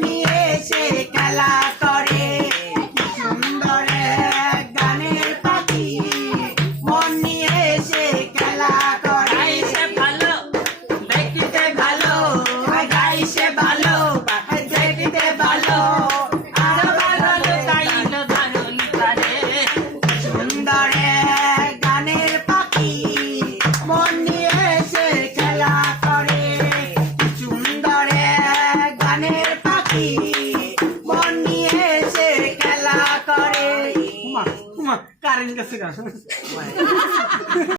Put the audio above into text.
mi ese calas ーリングするか